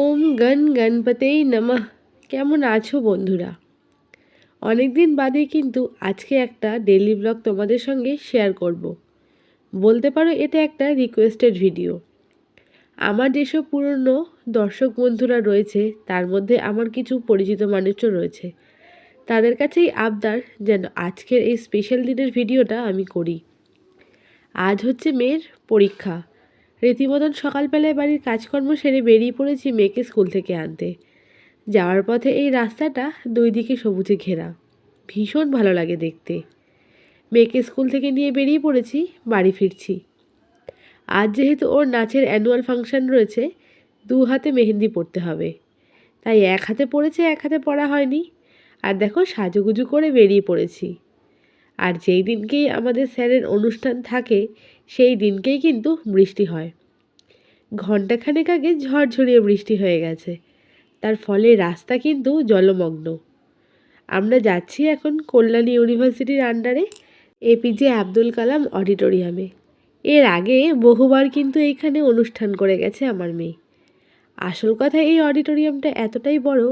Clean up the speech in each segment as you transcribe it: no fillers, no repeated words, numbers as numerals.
ওম গণ গণপতেই নমঃ। কেমন আছো বন্ধুরা? অনেক দিন বাদে কিন্তু আজকে একটা ডেইলি ব্লগ তোমাদের সঙ্গে শেয়ার করব। বলতে পারো এটা একটা রিকোয়েস্টেড ভিডিও। আমার যেসব পুরনো দর্শক বন্ধুরা রয়েছে তার মধ্যে আমার কিছু পরিচিত মানুষও রয়েছে। তাদের কাছেই আবদার যেন আজকের এই স্পেশাল দিনের ভিডিওটা আমি করি। আজ হচ্ছে মেয়ের পরীক্ষা। রীতিমতন সকালবেলায় বাড়ির কাজকর্ম সেরে বেরিয়ে পড়েছি মেয়েকে স্কুল থেকে আনতে। যাওয়ার পথে এই রাস্তাটা দুই দিকে সবুজে ঘেরা, ভীষণ ভালো লাগে দেখতে। মেয়েকে স্কুল থেকে নিয়ে বেরিয়ে পড়েছি, বাড়ি ফিরছি। আজ যেহেতু ওর নাচের অ্যানুয়াল ফাংশন রয়েছে, দু হাতে মেহেন্দি পরতে হবে, তাই এক হাতে পড়েছে, এক হাতে পরা হয়নি। আর দেখো সাজুগুজু করে বেরিয়ে পড়েছি। আর যেই দিনকেই আমাদের স্যারের অনুষ্ঠান থাকে সেই দিনকেই কিন্তু বৃষ্টি হয়। ঘণ্টাখানেক আগে ঝড়ঝড়িয়ে বৃষ্টি হয়ে গেছে, তার ফলে রাস্তা কিন্তু জলমগ্ন। আমরা যাচ্ছি এখন কল্যাণী ইউনিভার্সিটির আন্ডারে এপিজে আব্দুল কালাম অডিটোরিয়ামে। এর আগে বহুবার কিন্তু এইখানে অনুষ্ঠান করে গেছে আমার মেয়ে। আসল কথা, এই অডিটোরিয়ামটা এতটাই বড়,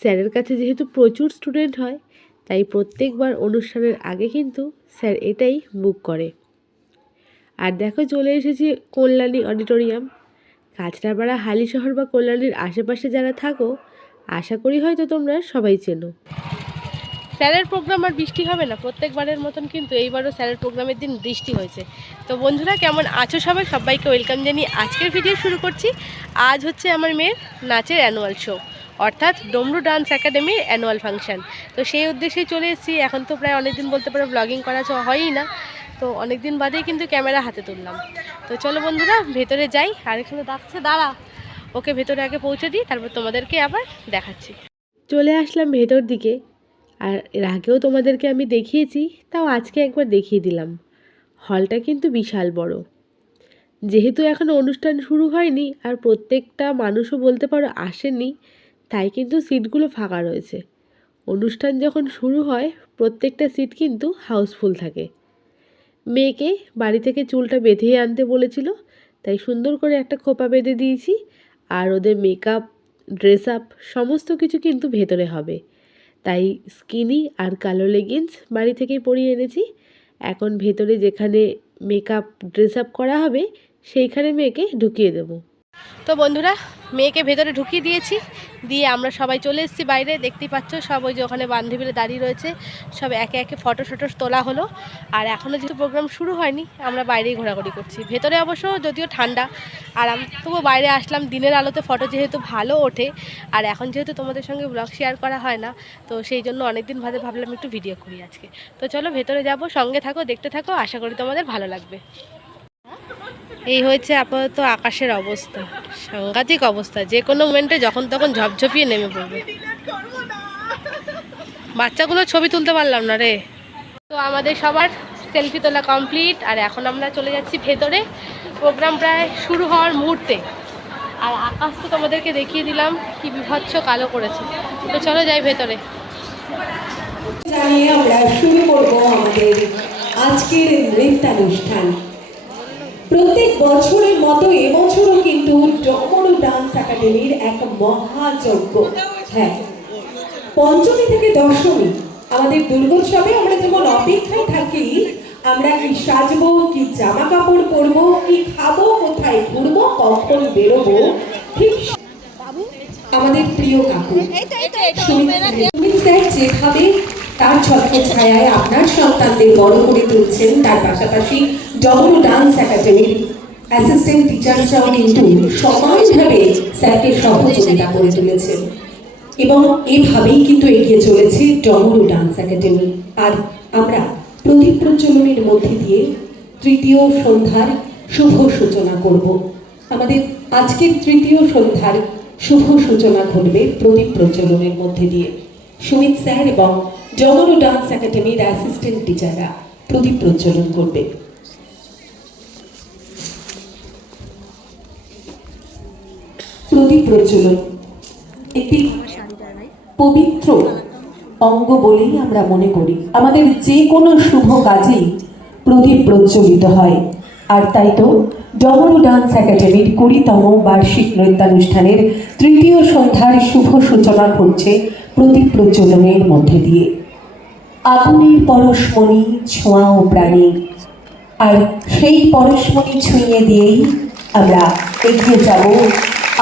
স্যারের কাছে যেহেতু প্রচুর স্টুডেন্ট হয়, তাই প্রত্যেকবার অনুষ্ঠানের আগে কিন্তু স্যার এটাই বুক করে। আর দেখো চলে এসেছি কল্যাণী অডিটোরিয়াম। কাঁচরাপাড়া, হালিশহর বা কল্যাণীর আশেপাশে যারা থাকো, আশা করি হয়তো তোমরা সবাই চেনো। স্যারের প্রোগ্রাম আর বৃষ্টি হবে না, প্রত্যেকবারের মতন কিন্তু এইবারও স্যারের প্রোগ্রামের দিন বৃষ্টি হয়েছে। তো বন্ধুরা কেমন আছো সবাই? সবাইকে ওয়েলকাম জানিয়ে আজকের ভিডিও শুরু করছি। আজ হচ্ছে আমার মেয়ের নাচের অ্যানুয়াল শো, অর্থাৎ ডমরু ডান্স একাডেমির অ্যানুয়াল ফাংশন। তো সেই উদ্দেশ্যেই চলে এসেছি। এখন তো প্রায় অনেকদিন বলতে পারো ব্লগিং করা হয়ই না, তো অনেক দিন বাদেই কিন্তু ক্যামেরা হাতে তুললাম। তো চলো বন্ধুরা ভেতরে যাই। আর এখানে ডাকছে, দাঁড়া, ওকে ভেতরে আগে পৌঁছে দিই, তারপর তোমাদেরকে আবার দেখাচ্ছি। চলে আসলাম ভেতর দিকে। আর এর আগেও তোমাদেরকে আমি দেখিয়েছি, তাও আজকে একবার দেখিয়ে দিলাম। হলটা কিন্তু বিশাল বড়। যেহেতু এখনও অনুষ্ঠান শুরু হয়নি আর প্রত্যেকটা মানুষও বলতে পারো আসেনি, তাই কিন্তু সিটগুলো ফাঁকা রয়েছে। অনুষ্ঠান যখন শুরু হয় প্রত্যেকটা সিট কিন্তু হাউসফুল থাকে। মেয়েকে বাড়ি থেকে চুলটা বেঁধেই আনতে বলেছিল, তাই সুন্দর করে একটা খোপা বেঁধে দিয়েছি। আর ওদের মেকআপ, ড্রেস আপ সমস্ত কিছু কিন্তু ভেতরে হবে, তাই স্কিনি আর কালো লেগিংস বাড়ি থেকেই পরিয়ে এনেছি। এখন ভেতরে যেখানে মেকআপ, ড্রেস আপ করা হবে সেইখানে মেয়েকে ঢুকিয়ে দেবো। তো বন্ধুরা মেয়েকে ভেতরে ঢুকিয়ে দিয়েছি, দিয়ে আমরা সবাই চলে এসেছি বাইরে। দেখতেই পাচ্ছ সব ওই যে ওখানে বান্ধবীরা দাঁড়িয়ে রয়েছে, সব একে একে ফটো তোলা হলো। আর এখনও যেহেতু প্রোগ্রাম শুরু হয়নি, আমরা বাইরেই ঘোরাঘুরি করছি। ভেতরে অবশ্য যদিও ঠান্ডা, আর তবুও বাইরে আসলাম। দিনের আলোতে ফটো যেহেতু ভালো ওঠে, আর এখন যেহেতু তোমাদের সঙ্গে ব্লগ শেয়ার করা হয় না, তো সেই জন্য অনেকদিন বাদে ভাবলাম একটু ভিডিও করি আজকে। তো চলো ভেতরে যাব, সঙ্গে থাকো, দেখতে থাকো, আশা করি তোমাদের ভালো লাগবে। এই হয়েছে আপাতত আকাশের অবস্থা, সাংঘাতিক অবস্থা। যে কোনো মোমেন্টে যখন তখন ঝপঝপিয়ে নেমে পড়বে। বাচ্চাগুলো ছবি তুলতে পারলাম না রে। তো আমাদের সবার সেলফি তোলা কমপ্লিট, আর এখন আমরা চলে যাচ্ছি ভেতরে। প্রোগ্রাম প্রায় শুরু হওয়ার মুহূর্তে। আর আকাশ তো তোমাদেরকে দেখিয়ে দিলাম কি বিভৎস কালো করেছে। তো চলো যাই ভেতরে। জানিয়ে আমরা শুরু করব আমাদের আজকের নৃত্যানুষ্ঠান। প্রত্যেক বছরের মতো এবছরও কিন্তু ডমরু ডান্স একাডেমির এক মহাযজ্ঞ। হ্যাঁ, পঞ্চমী থেকে দশমী আমাদের দুর্গোৎসবে আমরা যেমন অপেক্ষায় থাকি, আমরা কি সাজবো, কি জামা কাপড় পরবো, কি খাবো, কোথায় ঘুরবো, কখন বেরোবো, ঠিক আমাদের প্রিয় কাকু সুমিত স্যার যেভাবে তার ছত্রছায়ায় আপনার সন্তানদের বড় করে তুলছেন, তার পাশাপাশি ডমরু ডান্স একাডেমির অ্যাসিস্ট্যান্ট টিচার্সরাও কিন্তু সমানভাবে স্যারকে সহযোগিতা করে তুলেছেন, এবং এভাবেই কিন্তু এগিয়ে চলেছে ডমরু ডান্স একাডেমি। আর আমরা প্রদীপ প্রজ্বলনের মধ্যে দিয়ে তৃতীয় সন্ধ্যার শুভ সূচনা করব। আমাদের আজকের তৃতীয় সন্ধ্যার শুভ সূচনা ঘটবে প্রদীপ প্রজ্বলনের মধ্যে দিয়ে। সুমিত স্যার এবং ডমরু ডান্স একাডেমির অ্যাসিস্ট্যান্ট টিচাররা প্রদীপ প্রজ্বলন করবে। প্রদীপ প্রজ্বলন একটি পবিত্র অঙ্গ বলেই আমরা মনে করি। আমাদের যে কোনো শুভ কাজেই প্রদীপ প্রজ্বলিত হয়। আর তাই তো ডমরু ডান্স একাডেমির 20তম বার্ষিক নৃত্যানুষ্ঠানের তৃতীয় সন্ধ্যার শুভ সূচনা ঘটছে প্রদীপ প্রজ্বলনের মধ্যে দিয়ে। আগুনের পরশমণি ছোঁয়া ও প্রাণী, আর সেই পরশমণি ছুঁয়ে দিয়েই আমরা এগিয়ে যাব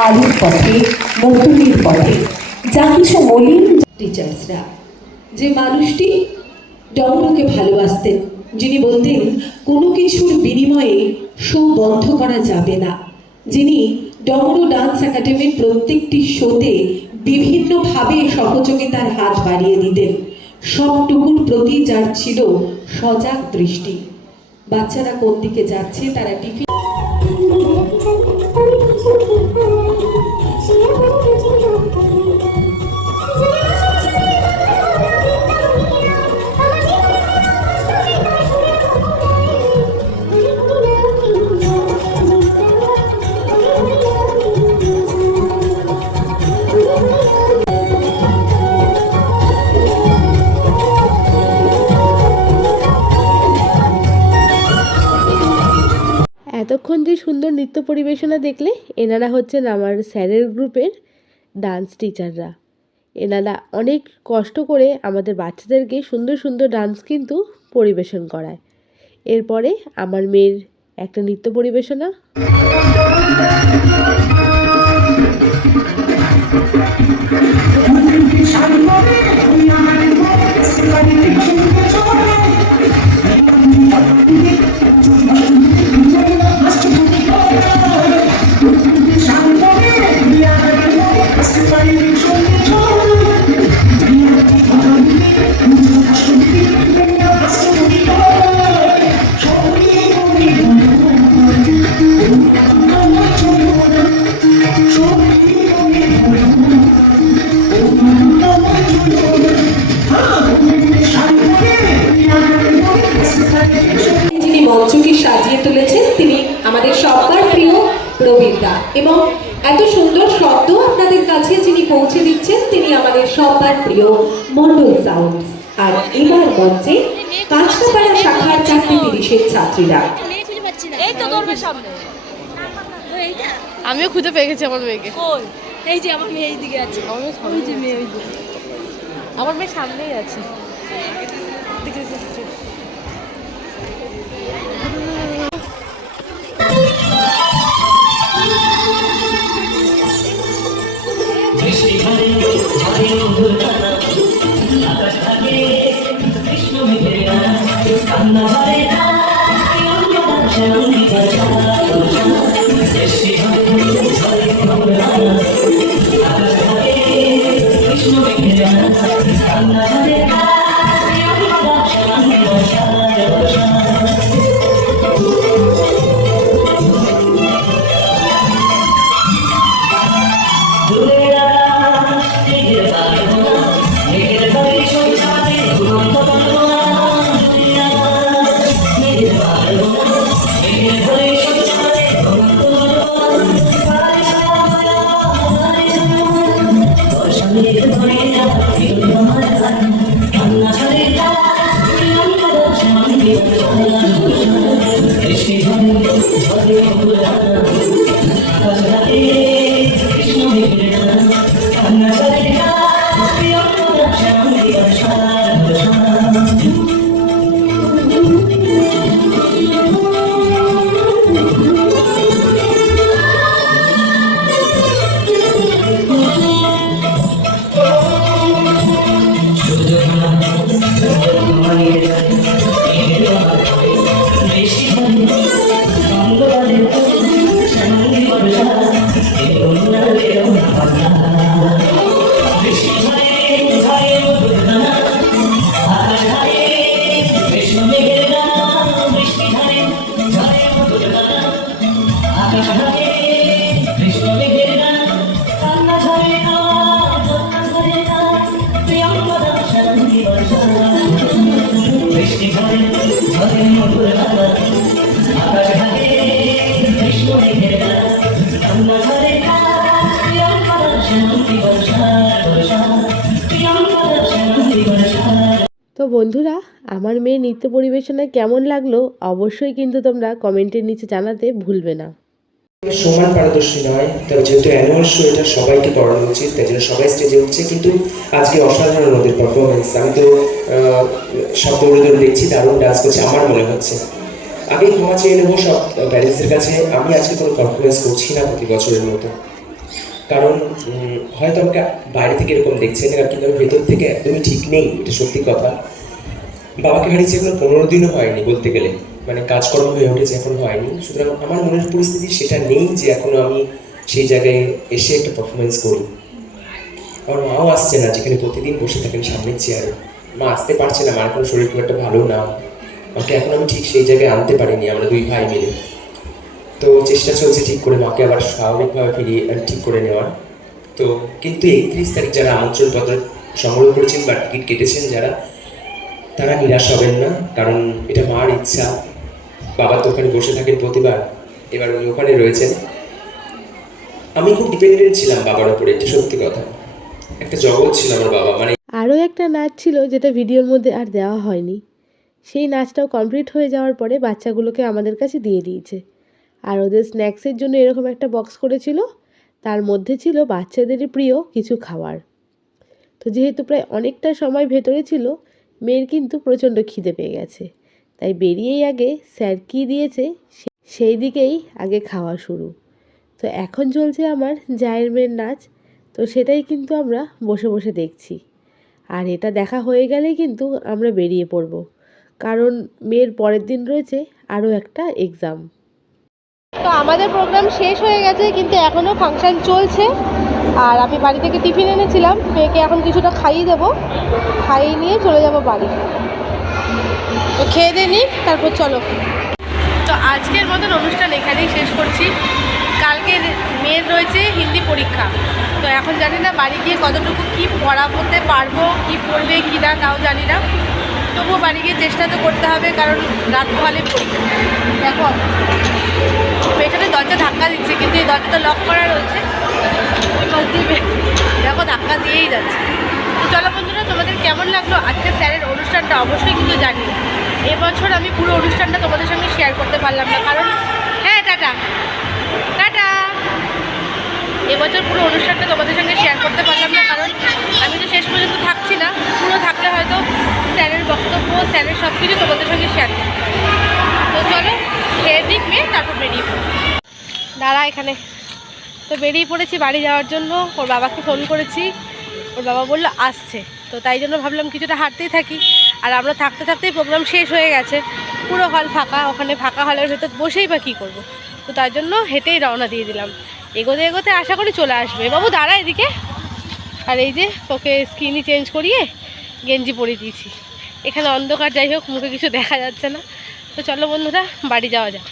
আলোর পথে, নতুনের পথে। যা কিছু মলিন টিচার্সরা, যে মানুষটি ডমরুকে ভালোবাসতেন, যিনি বলতেন কোনো কিছুর বিনিময়ে শো বন্ধ করা যাবে না, যিনি ডমরু ডান্স একাডেমির প্রত্যেকটি শোতে বিভিন্নভাবে সহযোগিতার হাত বাড়িয়ে দিতেন, সবটুকুর প্রতি যার ছিল সজাগ দৃষ্টি। বাচ্চারা কোন দিকে যাচ্ছে, তারা টিফিন এতক্ষণ যে সুন্দর নৃত্য পরিবেশনা দেখলে, এনারা হচ্ছেন আমার স্যারের গ্রুপের ডান্স টিচাররা। এনারা অনেক কষ্ট করে আমাদের বাচ্চাদেরকে সুন্দর সুন্দর ডান্স কিন্তু পরিবেশন করায়। এরপরে আমার মেয়ের একটা নৃত্য পরিবেশনা। যিনি মঞ্চকে সাজিয়ে তুলেছেন তিনি আমাদের সবার প্রিয় প্রবীরদা, এবং এত সুন্দর শব্দ আপনাদের কাছে যিনি পৌঁছে দিচ্ছেন তিনি আমাদের সবার প্রিয় মন্ডল সাউন্ড। আর এবার মঞ্চে কাঁচরাপাড়া শাখার 4:30-এর ছাত্রীরা। এই তো দৌড়বের সামনে। আমিও খুঁজে পেয়ে গেছি আমার মেয়েকে। কই? এই যে আমার মেয়ে এইদিকে আছে। ওই যে মেয়ে ওই যে। আমার মেয়ে সামনেই আছে। তো বন্ধুরা, আমার মেয়ের নৃত্য পরিবেশনা কেমন লাগলো অবশ্যই কিন্তু তোমরা কমেন্টের নিচে জানাতে ভুলবে না। সমান পারদর্শী নয়, তবে যেহেতু অ্যানুয়াল শো এটা সবাইকে করানো উচিত, তাই জন্য সবাই স্টেজে উঠছে। কিন্তু আজকে অসাধারণ ওদের পারফরমেন্স, আমি তো সব দৌড়ে দৌড়ে দেখছি, দারুণ ডান্স করছে আমার মনে হচ্ছে। আমি ক্ষমা চেয়ে নেবো সব প্যারেন্টসদের কাছে, আমি আজকে কোনো পারফরমেন্স করছি না প্রতি বছরের মতো। কারণ হয়তো আমাকে বাইরে থেকে এরকম দেখছেন, কিন্তু আমি ভেতর থেকে একদমই ঠিক নেই, এটা সত্যি কথা। বাবাকে হারিয়েছে এখনো 15 দিনও হয়নি বলতে গেলে, মানে কাজকর্ম হয়ে উঠেছে, এখন হয়নি। সুতরাং আমার মনের পরিস্থিতি সেটা নেই যে এখনো আমি সেই জায়গায় এসে একটা পারফরমেন্স করি। আমার মাও আসছে না, যেখানে প্রতিদিন বসে থাকেন সামনের চেয়ারে। মা আসতে পারছে না, মার কোনো শরীর খুব একটা ভালো না, মাকে এখন আমি ঠিক সেই জায়গায় আনতে পারিনি, আমরা দুই ভাই মিলে। তো চেষ্টা চলছে ঠিক করে মাকে আবার স্বাভাবিকভাবে ফিরিয়ে ঠিক করে নেওয়ার। তো কিন্তু 31 তারিখ যারা আমন্ত্রণ পত্র সংগ্রহ করেছেন বা টিকিট কেটেছেন যারা, তারা নিরাশ হবেন না, কারণ এটা মার ইচ্ছা। বাবা তো ওখানে বসে থাকেন প্রতিবার, এবার উনি ওখানে রয়েছেন। আমি খুব ডিপেন্ডেন্ট ছিলাম বাবার উপরে, এটা সত্যি কথা। একটা জগৎ ছিল আমার বাবা, মানে আরও একটা নাচ ছিল যেটা ভিডিওর মধ্যে আর দেওয়া হয়নি। সেই নাচটাও কমপ্লিট হয়ে যাওয়ার পরে বাচ্চাগুলোকে আমাদের কাছে দিয়ে দিয়েছে। আর ওদের স্ন্যাক্সের জন্য এরকম একটা বক্স করেছিল, তার মধ্যে ছিল বাচ্চাদেরই প্রিয় কিছু খাবার। তো যেহেতু প্রায় অনেকটা সময় ভেতরে ছিল, মেয়ের কিন্তু প্রচণ্ড খিদে পেয়ে গেছে, তাই বেরিয়েই আগে স্যার কী দিয়েছে সেই দিকেই আগে খাওয়া শুরু। তো এখন চলছে আমার জায়ের মেয়ের নাচ, তো সেটাই কিন্তু আমরা বসে বসে দেখছি। আর এটা দেখা হয়ে গেলেই কিন্তু আমরা বেরিয়ে পড়ব, কারণ মেয়ের পরের দিন রয়েছে আরও একটা এক্সাম। তো আমাদের প্রোগ্রাম শেষ হয়ে গেছে, কিন্তু এখনও ফাংশান চলছে। আর আমি বাড়ি থেকে টিফিন এনেছিলাম, মেয়েকে এখন কিছুটা খাইয়ে দেবো, খাইয়ে নিয়ে চলে যাব বাড়ি। তো খেয়ে দিয়ে নিই, তারপর চলো। তো আজকের মতন অনুষ্ঠান এখানেই শেষ করছি। কালকে মেয়ের রয়েছে হিন্দি পরীক্ষা, তো এখন জানি না বাড়ি গিয়ে কতটুকু কি পড়াতে পারবো, কি পড়বে কি না তাও জানি না। তবুও বাড়ি গিয়ে চেষ্টা তো করতে হবে, কারণ রাত পোহালে পরীক্ষা। দেখো পেছনে দরজা ধাক্কা দিচ্ছে, কিন্তু এই দরজাটা লক করা রয়েছে, দেখো ধাক্কা দিয়েই যাচ্ছে। তো চলো বন্ধুরা, তোমাদের কেমন লাগলো আজকে স্যারের অনুষ্ঠানটা অবশ্যই কিন্তু জানিও। এবছর আমি পুরো অনুষ্ঠানটা তোমাদের সঙ্গে শেয়ার করতে পারলাম না, কারণ হ্যাঁ টাটা টাটা, এবছর পুরো অনুষ্ঠানটা তোমাদের সঙ্গে শেয়ার করতে পারলাম না, কারণ আমি তো শেষ পর্যন্ত থাকছি না। পুরো থাকলে হয়তো স্যারের বক্তব্য, স্যারের সব কিছু তোমাদের সঙ্গে শেয়ার করতে। তো চলো খেয়ে দিক মেয়ে, তারপর বেরিয়ে পড়ো। দাঁড়া এখানে। তো বেরিয়ে পড়েছি বাড়ি যাওয়ার জন্য। ওর বাবাকে ফোন করেছি, ওর বাবা বললো আসছে, তো তাই জন্য ভাবলাম কিছুটা হাঁটতেই থাকি। আর আমরা থাকতে থাকতেই প্রোগ্রাম শেষ হয়ে গেছে, পুরো হল ফাঁকা। ওখানে ফাঁকা হলের ভেতর বসেই বা কী করবো, তো তার জন্য হেঁটেই রওনা দিয়ে দিলাম। এগোতে এগোতে আশা করি চলে আসবে। বাবু দাঁড়া এদিকে। আর এই যে ওকে স্কিনই চেঞ্জ করিয়ে গেঞ্জি পরিয়ে দিয়েছি। এখানে অন্ধকার, যাই হোক মুখে কিছু দেখা যাচ্ছে না। তো চলো বন্ধুরা, বাড়ি যাওয়া যাক।